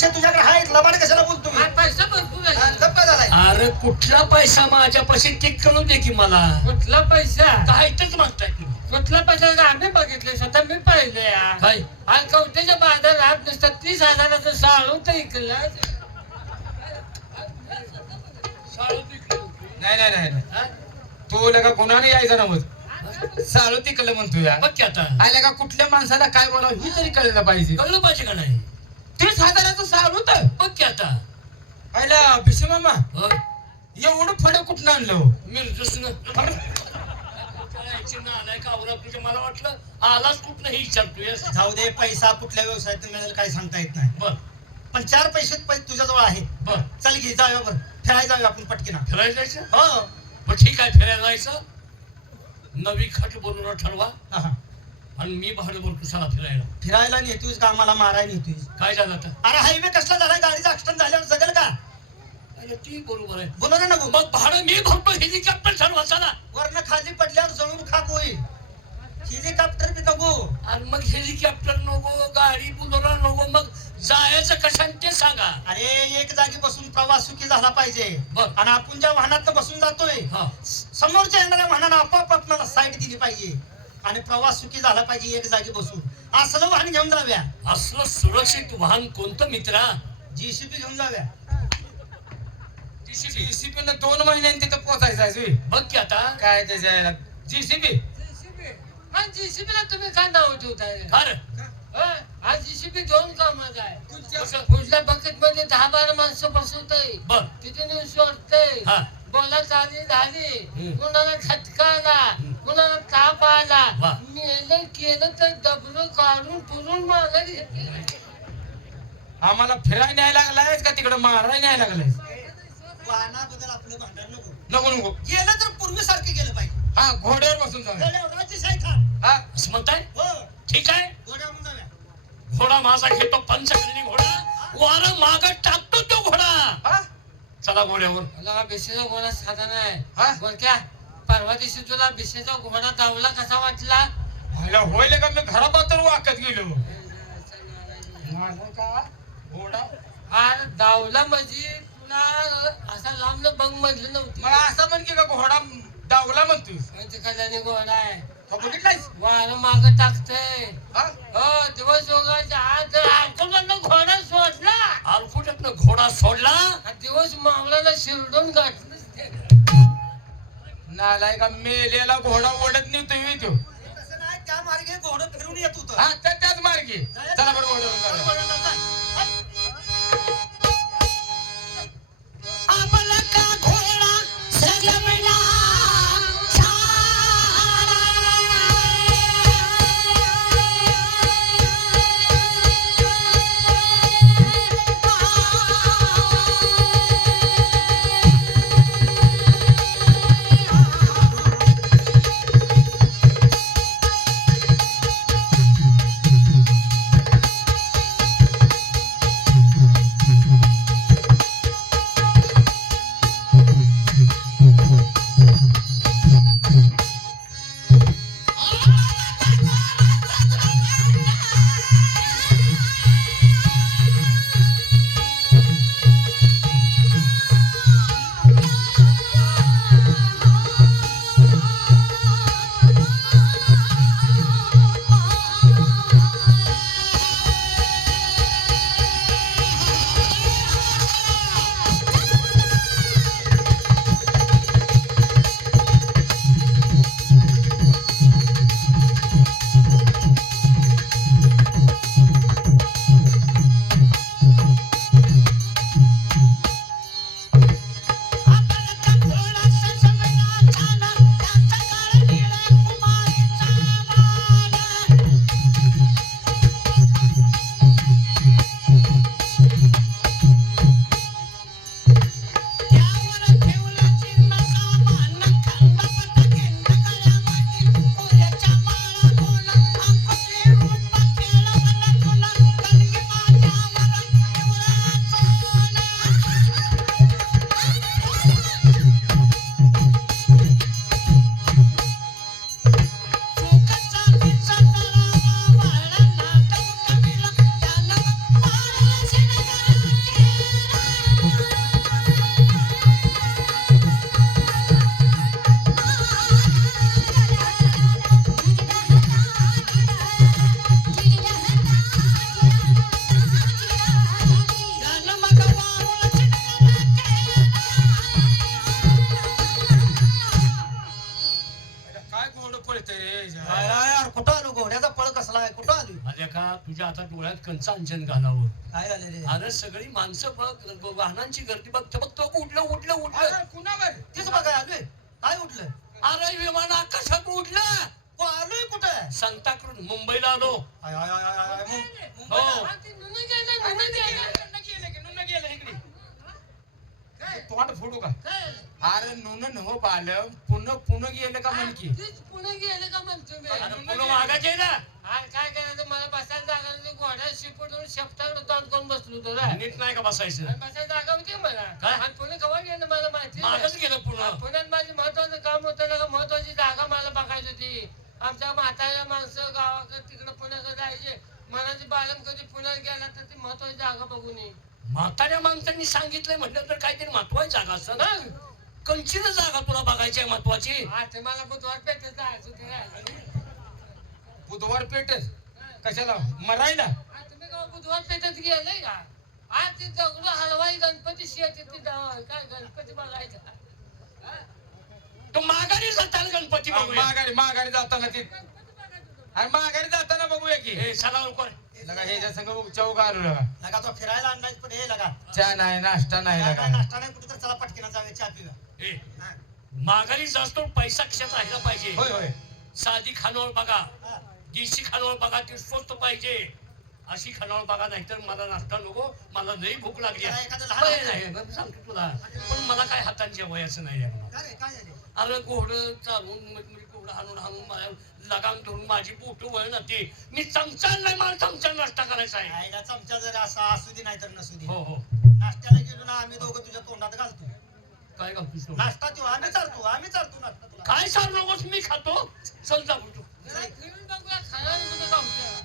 पैसे तुझ्याकडे आहेत लबाड कशाला बोलतो मी पैसा भरपूर आहे गप्पा झालाय अरे कुठला पैसा माझ्यापाशी ते कळून दे की मला कुठला पैसा काहीच मागताय तुम्ही कुठला पैसा आम्ही बघितले स्वतः मी पाहिले काय आणि कवट्याच्या बाजारात नुसतं 30,000चं साळू तर इकलं नाही नाही नाही तू लगा कोणाने यायचं नव्हतं साळू तिकलं म्हणतो या बघ की आता आल्या का कुठल्या माणसाला काय बोलावं ही तरी कळलं पाहिजे कळलं पाहिजे का नाही 30,000चं साळू तर बघ की आता आयला पिशे मामा हो. एवढं फडं कुठं आणलं मला वाटलं आलाच कुठं नाही विचारतोय जाऊ दे पैसा कुठल्या व्यवसायात मिळेल काही सांगता येत नाही बर पण 4 पैसे तुझ्याजवळ आहेत बर चल घे जाऊया बरं फिरायला जाऊया आपण पटकीना फिरायला जायचं हो बर ठीक आहे फिरायला जायचं नवी खट बनवून ठरवा हा. आणि मी भाडं बोलतो चला फिरायला फिरायला नेतोयस का आम्हाला मारायला नेतोयस काय झालं आता अरे हायवे कसला झाला गाडीचा ऍक्सिडेंट झाल्यावर जगल का अरे ती बरोबर आहे बोलू नको मग भाडं मी भरतो हेलिकॉप्टर ठरवा चला वरनं खाली पडल्यावर जळून खाक होईल हेलिकॉप्टर बी नको आणि मग हेलिकॉप्टर नको गाडी बुलोरा नको मग जायचं कशाने ते सांगा अरे एक जागी बसून प्रवास सुखी झाला पाहिजे बर. आणि आपण ज्या वाहनात बसून जातोय हा समोरच्या येणाऱ्या वाहनानं आपोआप आपल्याला साईड दिली पाहिजे आणि प्रवास सुखी झाला पाहिजे एक जागी बसून असलं वाहन घेऊन जाव्या असलं सुरक्षित वाहन कोणतं मित्रा जीसीबी घेऊन जाव्या जीसीबी न 2 महिन्यांनी तिथं पोहोचायचं आहे बघ की आता काय त्याच्या जीसीबी जीसीबीला तुम्ही काय नाव ठेवताय अरे आज जीसीबी 2 कामात आहे कसं? कुठल्या बकेट मध्ये 10-12 माणसं बसवतय बर तिथे नेऊन सोडतय हा बोला चाली झाली हम्म. कुणाला झटका आला कुणाला ताप आला वा. मेलं केलं तर डबलं काढून पुरून माघारी घेतलं. आम्हाला फिरायला न्यायला लागलाय का तिकडे मारायला न्यायला लागलाय वाहनाबद्दल आपलं भांडण नको नको नको गेलं तर पूर्वीसारखे गेलं पाहिजे हा घोड्यावर बसून जाऊया गेल्यावर राजेशाही थांब. हा असं म्हणताय हो ठीक आहे घोड्यावरून जाऊया घोडा माझा घेतो पंचकर्णी घोडा वारं माग टाकतो तो घोडा हा चला घोड्यावर मला बिशेचा घोडा साधा हा? नाही बोलक्या परवा दिवशी तुला बिशेचा घोडा धावला कसा वाटला व्हायला होईल का मी घरापासून वाकत गेलो माझं का घोडा अरे धावला म्हणजे तुला असा लांब बंग मधलं नव्हती मला असं म्हण की का घोडा डावला म्हणतोस म्हणजे कल्याणी घोडा आहे का बघितलायस वारं माग टाकतय हा? हो दिवस उगायच्या आज आजोबांना घोडा सोडला आलफुट्यातनं घोडा सोडला आणि दिवस मावळाला शिरडून गाठलंच ते. नालाय का मेलेला घोडा ओढत नाही तुम्ही तो तसं नाही त्या मार्गे घोडं फिरून येत होतं हा त्याच मार्गे चला बरं घोड्यावर जाऊया. आपला का घोडा सजवला पळतंय रे काय यार कुठं आलो घोड्याचा पळ कसला आहे कुठं आलो अरे का तुझ्या आता डोळ्यात कंचांजन घालावं. काय झाले रे अरे सगळी माणसं बघ, वाहनांची गर्दी बघ, तो उठलं. अरे, कुणावर तेच बघाय आलोय काय उठलं अरे विमान आकाशात उडलं. को आलोय कुठं संताकडून मुंबईला आलो. I, I, I, I, I, हो हा, ते नुनं गेलं. नुनं गेलं इकडे तोंड फोडू का काय? अरे नुन हो बाल पुन्हा गेलं का म्हण की तेच पुणे गेलं का म्हणतो मी. अरे पुन्हा मागायचे ना. अरे काय करायचं मला बसायला जागा नाही घोड्या शिपटून शेपटाकडे तोंड करून बसलो होतो रे. नीट नाही का बसायचं. आणि बसायला जागा होती मला काय? आणि पुणे कवा गेलं मला माहिती नाही. मागच गेलं पुन्हा. पुण्यात माझी महत्वाचं काम होतं ना महत्वाची जागा मला बघायची होती. आमच्या म्हाताऱ्या माणसं गावाकडे तिकडे पुण्याकडे जायचे. मनाची बालम कधी पुण्यात गेला तर ती महत्वाची जागा बघून ये. म्हाताऱ्या माणसांनी सांगितलंय म्हटलं तर काहीतरी महत्वाची जागा असतं ना. कंचीच जागा तुला बघायची आहे महत्वाची. हा ते मला बुधवार पेठेत जायचं होतं रे. बुधवार पेटच कशाला मरायला हा, तुम्ही का बुधवार पेठेत गेले का? हा ते दगड हलवाई गणपती शेत येते काय गणपती बघायचा. तो माघारी जाताना गणपती बघूया. माघारी जाताना ते गणपती बघायचा. आणि माघारी जाताना बघूया की हे चला लवकर. लगा हे ज्या संग चौक आलो लगा लगा तो फिरायला आणलाय पण हे लगा चहा नाही नाश्ता नाही काय लगा नाश्ता नाही कुठे तर चला पटकीना जाऊया चहा पिऊया हे हा, माघारी जास्त पैसा खिशात राहिला पाहिजे. होय होय साधी खानावळ बघा, हा. देशी खानावळ बघा, ती स्वस्त पाहिजे. अशी खानावळ बघा नाहीतर मला नाश्ता नको, मला लई भूक लागली त्याला आहे. एखादं लहान होय, नाही मी सांगतो तुला, पण मला काय हातांच्या जेवायचं नाही आहे. काय रे काय झाले अरे घोडं चालून म्हणजे घोडं हाणून मला लगाम धरून माझी बोट वळ ना ते मी चमचा नाही, मला चमचा नाश्ता करायचा आहे. आईला चमचा जर असा असू दे नाही तर नसू दे हो हो नाश्त्याला गेलो ना आम्ही दोघं तुझ्या तोंडात घालतो काय घालतोस तू? नाश्ता देऊ आम्ही चालतो नाश्ता तुला काय सांग नकोस, मी खातो. चल जा बोलतो. जरा फिरून बघूया खायला कुठे जाऊया.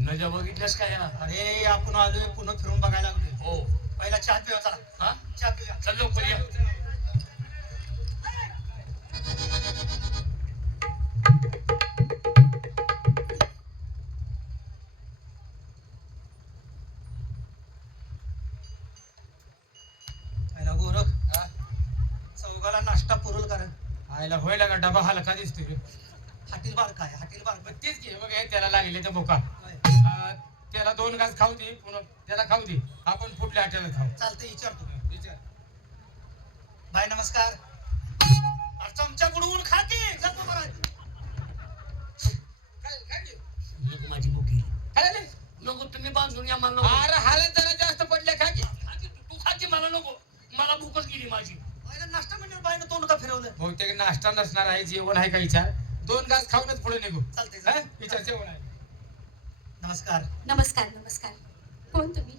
नजा बघितल्यास काय हा? अरे आपण आलोय पुन्हा फिरून बघायला लागलोय हो पहिला चहा पिऊया चला हा चहा पिऊया चल लवकर या. पहिला गोरख चौघाला नाश्ता पुरल कारण आयला होय लगा डबा हलका दिसतोय हाटील बार काय हाटील बार पण तेच घे बघ हे त्याला लागले तर बोका त्याला 2 घास खाऊ दे पुन्हा त्याला खाऊ दे आपण पुढल्या हॉटेलला खाऊ चालतंय विचारतो विचार बाय नमस्कार अरे चमचा बुडवून खा की गप्प बरं. नको माझी मुगी काय रे? नको, तुम्ही बांधून या, मला नको. अरे हालत जरा जास्त पडले खा की तू खाती, मला नको, मला भूकच गेली माझी. पहिला नाश्ता म्हणजे बायनं तोंड का फिरवलं बहुतेक नाश्ता नसणार आहे जेवण आहे का विचार 2 घास खाऊनच पुढे निघू चालतंय हा? विचार जेवण आहे नमस्कार नमस्कार नमस्कार कोण तुम्ही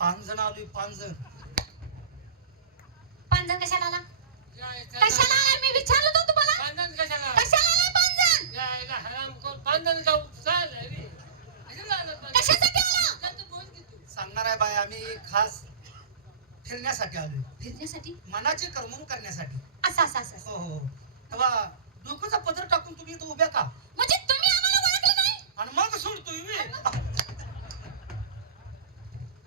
5 जण आलोय 5 जण 5 जण कशाला आला कशाला आला मी विचारलं होतं तुम्हाला पांढरण कशाला? कशाला आला 5 जण यायला हरामखोर पांढरण का उपचार आहे रे? कशाला आला पांढरण? कशासाठी आला त्याचं बोल की तू. सांगणार आहे बाय आम्ही खास फिरण्यासाठी आलोय फिरण्यासाठी मनाची करमणूक करण्यासाठी असं असं असं असं. हो हो तेव्हा डोकंचा पदर टाकून तुम्ही इथं उभ्या का म्हणजे तुम्ही आम्हाला ओळखलं नाही आणि मग सोडतोय मी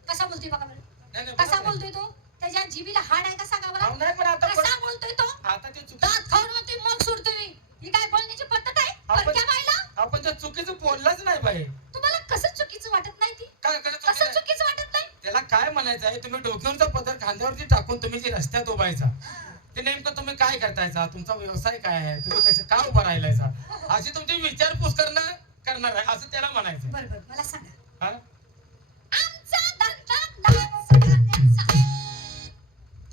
कसा बोलतोय बघा बरं नाही, नाही, कसा बरोबर आहे. बोलतोय तो त्याच्या जीबीला हाड आहे का सांगा अहो, बरं नाही पण आता कसा बोलतोय तो आता ते चुकी दात खाऊन म्हणतोय मग सोडतोय मी ही काय बोलण्याची पद्धत आहे आपण- परक्या बाईला आपण त्या चुकीचं बोललाच नाही बाई तुम्हाला कसं चुकीचं वाटत नाही ती काय करत कसं चुकीचं वाटत नाही त्याला काय म्हणायचं आहे तुम्ही डोक्यावरचा पदर खांद्यावरती टाकून तुम्ही जे रस्त्यात उभायचा ते नेमकं तुम्ही काय करतायचा तुमचा व्यवसाय काय आहे तुम्ही कसं का उभा राहिलायचा अशी तुमची विचारपूस करणार आहे असं त्याला म्हणायचं बरं बरं मला सांगा हा? आमचा धंदा लहान सगळ्यांचा.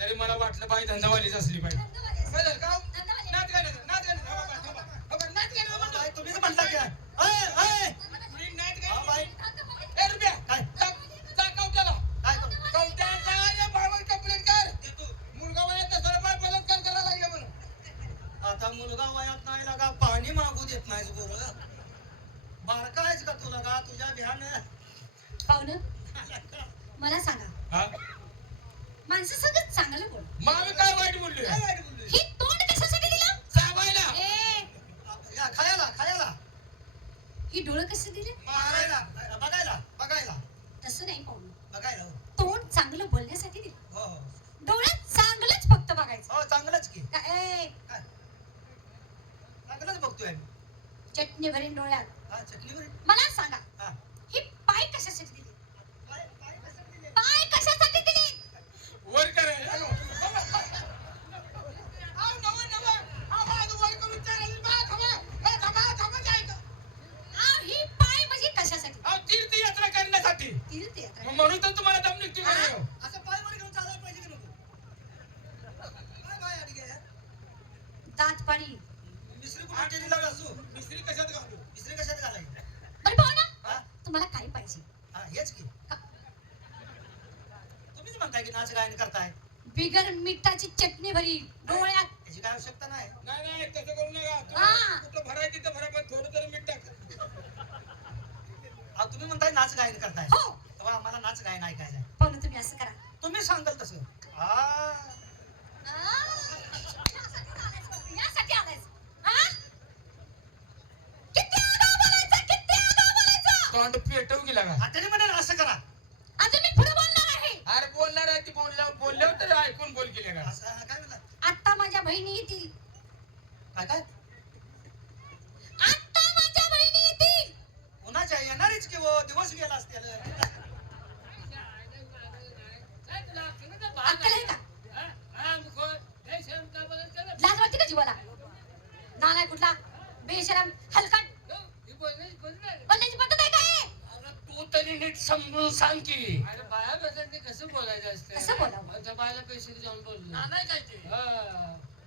तरी मला वाटलं बाई धंदावालीच असली पाहिजे धंदावाली. बरं का? धंदावाली. नाच गाणं, नाच गाणं. हो बाबा, हो बाबा. हो बाबा, नाच गाणं, हो बाबा. बाय, तुम्हीच म्हणता की अय, अय. मी नाच हा, गाणं. बाई. ए, रुपया, काय जा कवट्याला. काय करू कवट्याला जा, भावावर complaint कर. देतो. मुलगा वयात नसताना बाळ बलात्कार करायला लागला म्हणून. आता मुलगा वयात नाही लागा पाणी मागू देत नाहीस बरं बारका आहेस का तुला का तुझ्या ध्यान पाहुणं मला सांगा हा माणसं सगळं चांगलं बोल मग आम्ही काय वाईट बोललोय काय वाईट बोललोय? ही तोंड कशासाठी दिलं चावायला ए या, खायला खायला ही डोळं कसं दिले मारायला बघायला बघायला तसं नाही पाहुणं बघायला हो. तोंड चांगलं बोलण्यासाठी दिलं हो हो डोळ्यात चांगलंच फक्त बघायचं हो चांगलंच की ए काय? चांगलंच बघतोय आम्ही चटणी भरीन डोळ्यात हा चटणीवर मला सांगा हा ही पाय कशासाठी दिली पाय कशासाठी दिले? पाय कशासाठी दिली वर करे ही पाय म्हणजे कशासाठी तीर्थयात्रा करण्यासाठी तीर्थयात्रा मग म्हणून तर तुम्हाला दम निघतो का नाही हो? असं पाय वर घेऊन चालायला पाहिजे की नको काय पाय अडगे दात पाणी मिसरी कुठे केली लाग असू मिस्त्री कशात घालू मिसरी कशात घालायची बरं पाहू ना हा तुम्हाला काय पाहिजे हा हेच की तुम्हीच म्हणताय की नाच गायन करताय बिगर मिठाची चटणी भरी डोळ्यात याची काय आवश्यकता नाही नाही नाही तसं करू नका हा. तुम्ही कुठं भरायची तर भरा पण थोडं तरी मीठ टाक अहो तुम्ही म्हणताय नाच गायन करताय हो तेव्हा आम्हाला नाच गायन ऐकायचं आहे. पाहू ना तुम्ही असं करा तुम्ही सांगाल तसं यासाठी आलायस हा? किती आगाऊ बोलायचं, किती आगाऊ बोलायचं? तोंड पेटवू गेला का आता म्हणे असं करा आता मी पुढे बोलणार आहे अरे बोलणार आहे ती बोलल्यावर तर ऐकून बोल केले का असं काय म्हणला आता माझ्या बहिणी येतील काय काय आता माझ्या बहिणी येतील उन्हाच्या येणारच की वो दिवस गेला असतील अक्कल आहे का लाज वाटते का जीवाला नालाय कुठला बेशरम हलकट बोलण्याची पद्धत आहे काय अरे तू तरी नीट समजून सांग की अरे बाया बद्दल कसं बोलायचं असतं कसं बोलावं? आमच्या बायाला पैसे जाऊन बोललो नाही काय ते हा.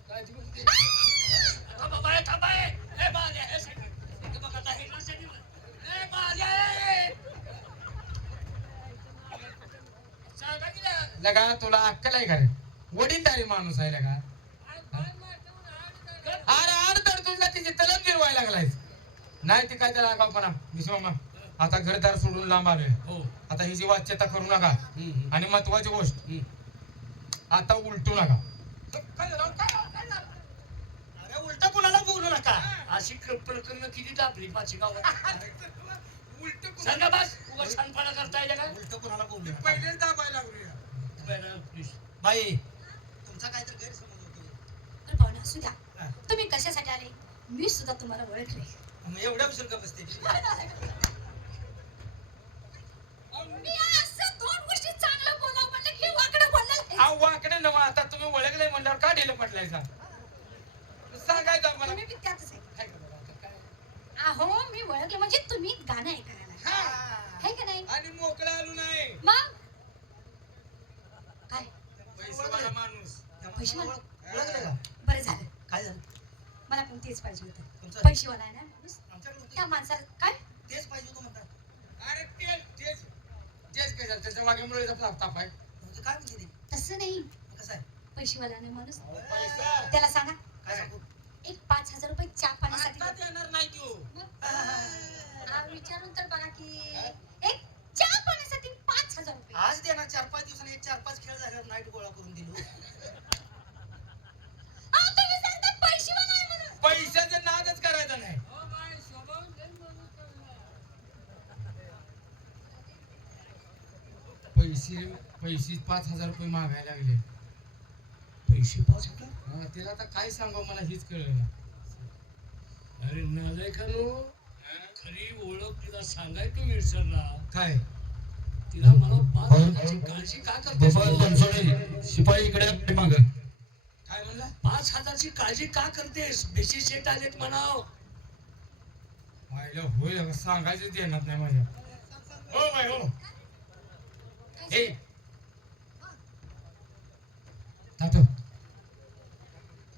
काय ती म्हणते? थांबा बाया थांबा ए बाल्या हे सगळं हे बघ आता हे कशाने ए बाल्या सांगा की ना. लगा तुला अक्कल आहे का रे वडीलधारी माणूस आहे लगा अरे आड तुला तिची तलम गिरवायला लागलायस नाही ती काय त्याला आगावपणा विश्वमा आता घरदार सोडून लांब आलोय हो आता ही जी वाच्यता करू नका आणि महत्वाची गोष्ट आता उलटू नका अरे उलट कुणाला बोलू नका अशी प्रकरण किती दाबली पाची गावात सांगा बस उगा छानपणा करता येईल का उलट कुणाला बोलू नका पहिलेच दाबायला लागलोय बरं, please. बाई तुमचा काहीतरी गैरसमज होतो बरं पाहू ना असू द्या हा. तुम्ही कशासाठी आले मी सुद्धा तुम्हाला ओळखले मग एवढ्या उशीर का बसते मी असं दोन गोष्टी चांगलं बोलावं म्हणलं की वाकडं बोललं हा वाकडे नवा आता तुम्ही ओळखले म्हणल्यावर का ढिलं पटलायचा सांगायचं आम्हाला तुम्ही बी त्यातच आहे काय करणार आता काय? अहो मी ओळखले म्हणजे तुम्ही गाणं ऐकायला हा. आहे का नाही आणि मोकळा आलो नाही मग काय पैसेवाला माणूस पैसे मला ओळखलं का बरं झालं काय झालं मला पण तेच पाहिजे होतं तुमचं पैसेवाला आहे ना माणूस. आमच्याकडे होतं. त्या माणसाला काय तेच पाहिजे होतं म्हणतात अरे तेच काय झालं त्याच्या मागे मुळे ताप आहे म्हणजे काय म्हणते ते? तसं नाही कसं आहे पैसेवाला नाही माणूस पैसा त्याला सांगा काय सांगू एक 5,000 रुपये चहा पाण्यासाठी आता देणार नाही तू मग, विचारून तर बघा की एक चहा पाण्यासाठी 5,000 रुपये आज देणार 4-5 दिवसांनी एक 4-5 खेळ झाल्यावर नाईट गोळा करून दिलो अहो, तुम्ही सांगता पैसेवाला आहे म्हणून पैशाचा नादच करायचा नाही हो बाई, स्वभाव लय माणूस चांगला. पैसे 5,000 रुपये मागायला लागले पैसे पाच होता हा, तिला आता काय सांगू मला हीच कळलं ना अरे नालायकानो खरी ओळख तिला सांगाय तू मिरसरला काय तिला मला 5,000ची काळजी का करतेस तू? शिपाई इकडे माग काय म्हणला 5,000ची काळजी का करतेस बेशी सेट आलेत म्हणाव व्हायला होईल सांगायचं देणार नाही माझ्या हो बाय हो ए ताटो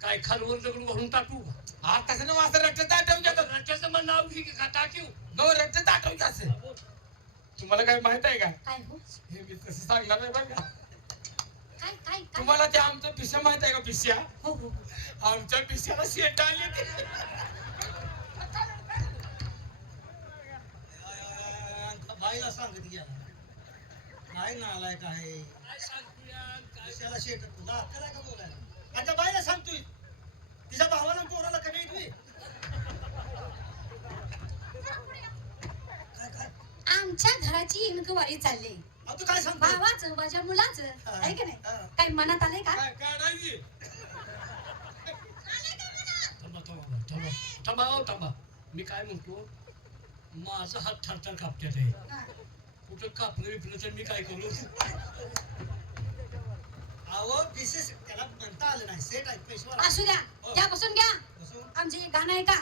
काय खालवर दगड वाहून टाकू हा कसं ना वाजता रक्त ताटवून जातात रट्याचं मग नाव घे का टाकीव नो रक्त ताटवून जाते तुम्हाला काय माहित आहे का काय हो हे मी तसं सांगणार नाही बरं का काय काय काय तुम्हाला ते आमचं पिशा माहित आहे का पिशा हो हो हो. आमच्या पिशाला शेट आली ते. बाईला सांगत गेला काय नालाय काय काय सांगतोय काय कशाला शेट तुला अक्कल आहे का बोलायला आता बाईला सांगतोय तिच्या भावाला आणि पोराला कमी येतोय काय काय आमच्या घराची इन्क्वायरी चालली अहो, तू काय सांगतो भावाचं माझ्या मुलाचं हा. आहे की नाही हा. काही मनात आलंय का काय काढायची थांबा थांबा थांबा थांबा हो, थांबा मी काय म्हणतो माझा हात थरथर कापत्यात आहे हा. कुठं कापणं विकलं तर मी काय करू अहो विशेष त्याला म्हणता आलं नाही सेट आहे पैसे असू द्या त्यापासून घ्या बसून आमचे एक गाणं आहे का